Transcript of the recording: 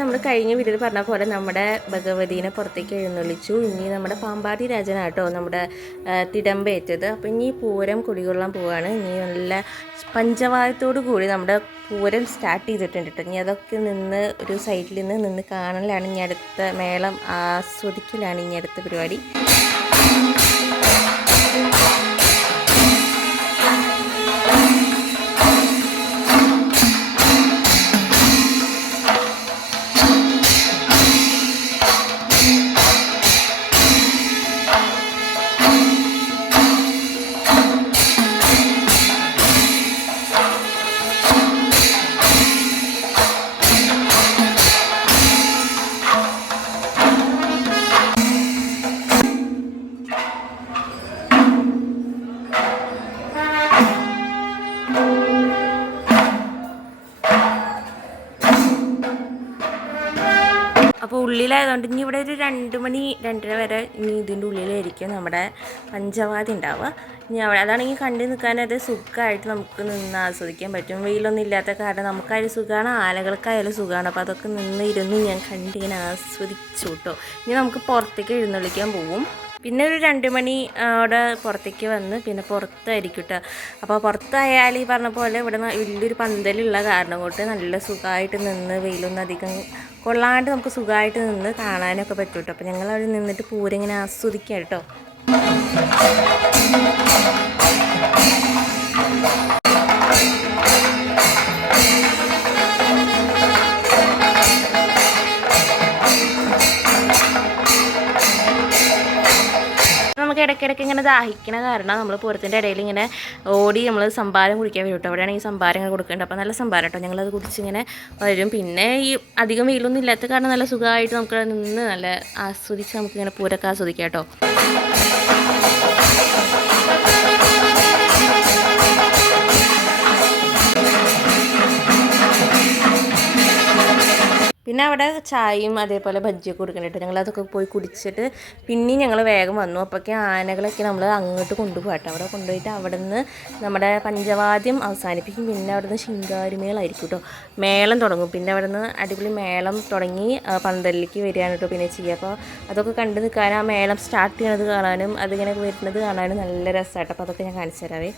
നമ്മൾ കഴിഞ്ഞ വീഡിയോയിൽ പറഞ്ഞ പോലെ നമ്മുടെ ഭഗവതീനെ പുറത്തേക്ക് എഴുന്നള്ളിച്ചു. ഇനി നമ്മുടെ പാമ്പാടി രാജനാട്ടോ നമ്മുടെ തിടമ്പേറ്റത്. അപ്പോൾ ഇനി പൂരം കുടികൊള്ളാൻ പോവുകയാണ്. ഇനി നല്ല പഞ്ചവാദ്യത്തോടു കൂടി നമ്മുടെ പൂരം സ്റ്റാർട്ട് ചെയ്തിട്ടുണ്ട് കേട്ടോ. ഇനി അതൊക്കെ നിന്ന് ഒരു സൈഡിൽ നിന്ന് കാണലാണ് ഇനി അടുത്ത മേളം ആസ്വദിക്കലാണ് ഇനി അടുത്ത പരിപാടി. അപ്പോൾ ഉള്ളിലായതുകൊണ്ട് ഇനി ഇവിടെ ഒരു 2 മണി 2:30 വരെ ഇനി ഇതിൻ്റെ ഉള്ളിലായിരിക്കും നമ്മുടെ പഞ്ചവാദ്യം ഉണ്ടാവുക. ഇനി അവിടെ അതാണെങ്കിൽ കണ്ടു നിൽക്കാനത് സുഖമായിട്ട് നമുക്ക് നിന്ന് ആസ്വദിക്കാൻ പറ്റും. വെയിലൊന്നും ഇല്ലാത്ത കാരണം നമുക്കായാലും സുഖമാണ്, ആനകൾക്കായാലും സുഖമാണ്. അപ്പോൾ അതൊക്കെ ഇരുന്ന് ഞാൻ കണ്ടിങ്ങനെ ആസ്വദിച്ചു കേട്ടോ. ഇനി നമുക്ക് പുറത്തേക്ക് എഴുന്നള്ളിക്കാൻ പോകും. പിന്നെ ഒരു 2 മണി അവിടെ പുറത്തേക്ക് വന്ന് പിന്നെ പുറത്തായിരിക്കും കേട്ടോ. അപ്പോൾ പുറത്തായാൽ ഈ പറഞ്ഞ പോലെ ഇവിടെ വലിയൊരു പന്തലുള്ള കാരണം കൊണ്ട് നല്ല സുഖമായിട്ട് നിന്ന് വെയിലൊന്നും അധികം കൊള്ളാണ്ട് നമുക്ക് സുഖമായിട്ട് നിന്ന് കാണാനൊക്കെ പറ്റും കേട്ടോ. അപ്പോൾ ഞങ്ങൾ അവിടെ നിന്നിട്ട് പൂരം ഇങ്ങനെ ആസ്വദിക്കാം കേട്ടോ. നമുക്ക് ഇടയ്ക്കിടയ്ക്ക് ഇങ്ങനെ ദാഹിക്കണ കാരണം നമ്മൾ പൂരത്തിൻ്റെ ഇടയിൽ ഇങ്ങനെ ഓടി നമ്മൾ സംഭാരം കുടിക്കാൻ വരും കേട്ടോ. അവിടെയാണെങ്കിൽ സംഭാരം ഇങ്ങനെ കൊടുക്കേണ്ടത്. അപ്പോൾ നല്ല സംഭാരം കേട്ടോ. ഞങ്ങളത് കുടിച്ചിങ്ങനെ വരും. പിന്നെ ഈ അധികം വെയിലൊന്നും ഇല്ലാത്ത കാരണം നല്ല സുഖമായിട്ട് നമുക്ക് നിന്ന് നല്ല ആസ്വദിച്ച് നമുക്കിങ്ങനെ പൂരമൊക്കെ ആസ്വദിക്കാം കേട്ടോ. പിന്നെ അവിടെ ചായയും അതേപോലെ ബജ്ജിയൊക്കെ കൊടുക്കണ്ടിട്ട് ഞങ്ങളതൊക്കെ പോയി കുടിച്ചിട്ട് പിന്നെയും ഞങ്ങൾ വേഗം വന്നു. അപ്പോഴൊക്കെ ആനകളൊക്കെ നമ്മൾ അങ്ങോട്ട് കൊണ്ടുപോകട്ടെ. അവിടെ കൊണ്ടുപോയിട്ട് അവിടെ നിന്ന് നമ്മുടെ പഞ്ചവാദ്യം അവസാനിപ്പിക്കും. പിന്നെ അവിടെ നിന്ന് ശിങ്കാരിമേളായിരിക്കും കേട്ടോ. മേളം തുടങ്ങും. പിന്നെ അവിടെ നിന്ന് അടിപൊളി മേളം തുടങ്ങി പന്തലിലേക്ക് വരികയാണ് കേട്ടോ പിന്നെ ചെയ്യുക. അപ്പോൾ അതൊക്കെ കണ്ടു നിൽക്കാനും ആ മേളം സ്റ്റാർട്ട് ചെയ്യണത് കാണാനും അതിങ്ങനെ വരുന്നത് കാണാനും നല്ല രസമായിട്ടോ. അപ്പോൾ അതൊക്കെ ഞാൻ കാണിച്ചു തരാവേ.